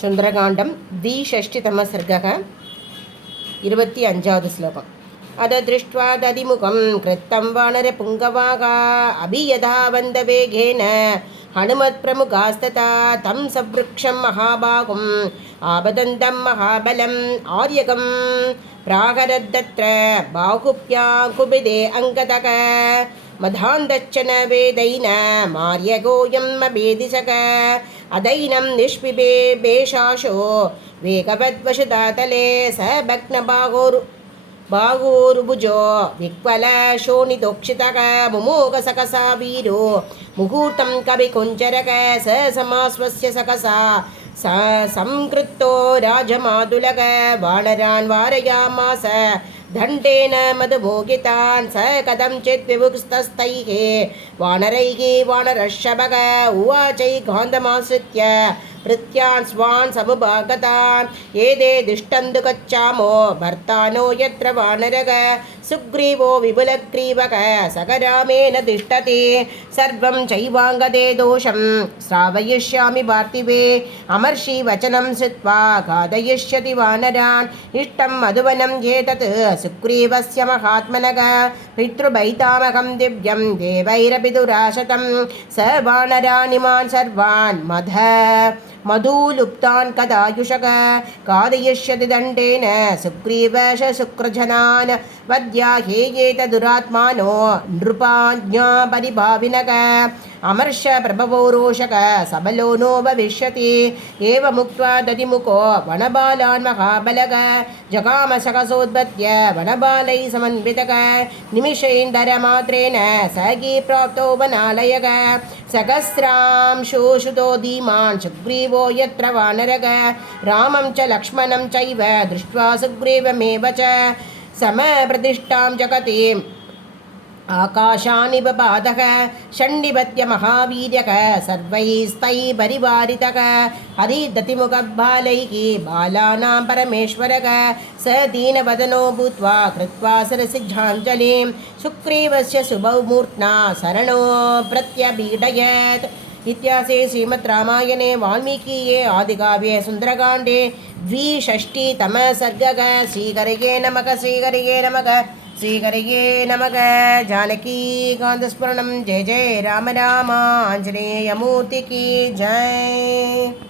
सुन्दरकाण्डं द्विषष्टितमः सर्गः 25வது श्लोकम् अद दृष्ट्वा दधिमुखं कृत्तं वानरपुङ्गवाः अभियधावन्दवेगेन हनुमत्प्रमुखास्तथा तं सवृक्षं महाबाहुम् आबदन्तं महाबलम् आर्यकं प्राहरद्दत्र बाहुभ्यां कुपिते अङ्गतः मधान्दश्चन वेदैन मार्यगोयम् अभेदिशक अदैनं निष्पिबे बेशाशो वेगवद्वशुधातले स भग्नबाहुर्भुजो विक्वलशोणितोक्षितः मुमोघसकसा वीरो मुहूर्तं कविकुञ्जरक स समास्वस्य सकसा संकृतो राजमातुलक वानरान् वारयामास दण्डेन मदमोगितान् स कथञ्चित् विभुस्तस्तैः वानरैः वानरर्षभः उवाचैकान्तमाश्रित्य भृत्यान् स्वान् समुपागतान् एते तिष्ठन्तु गच्छामो भर्तानो यत्र वानरः सुग्रीवो विपुलग्रीवः सकरामेण तिष्ठति सर्वं चैवाङ्गदे दोषं श्रावयिष्यामि पार्थिवे अमर्षि वचनं श्रुत्वा खादयिष्यति वानरान् इष्टं मधुवनं एतत् सुग्रीवस्य महात्मनः पितृभैतामहं दिव्यं देवैरपि दुराशतं स वानरानिमान् सर्वान् मधुलुप्तान् कदायुषक खादयिष्यति दण्डेन सुग्रीवश शुक्रजनान् वध्याहेयेत दुरात्मानो नृपाज्ञा परिभाविनक अमर्ष प्रभवो रोषक सबलो नो भविष्यति एवमुक्त्वा दधिमुखो वनबालान् महाबलः जगामशकसोद्बद्ध्य वनबालैः समन्वितः निमिषेन्दरमात्रेण सखी प्राप्तो वनालयः सहस्रांशोषुतो धीमान् सुग्रीवो यत्र वानरः रामं च लक्ष्मणं चैव दृष्ट्वा सुग्रीवमेव च समप्रतिष्ठां जगति आकाशानि बबाधः षण्डिपत्य महावीर्यः सर्वैस्तैः परिवारितः हरिदतिमुखबालैः बालानां परमेश्वरः स दीनवदनो भूत्वा कृत्वा सरसिजाञ्जलिं सुग्रीवस्य शुभमूर्त्ना शरणो प्रत्यपीडयत्। इत्यासे श्रीमद् रामायणे वाल्मीकिये आदिकाव्ये सुन्दरकाण्डे द्विषष्टितमः सर्गः। श्रीहरये नमः श्रीहरये नमः श्रीहरये नमः। जानकीकान्तस्मरणं जय जय राम राम। आञ्जनेयमूर्ति की जय।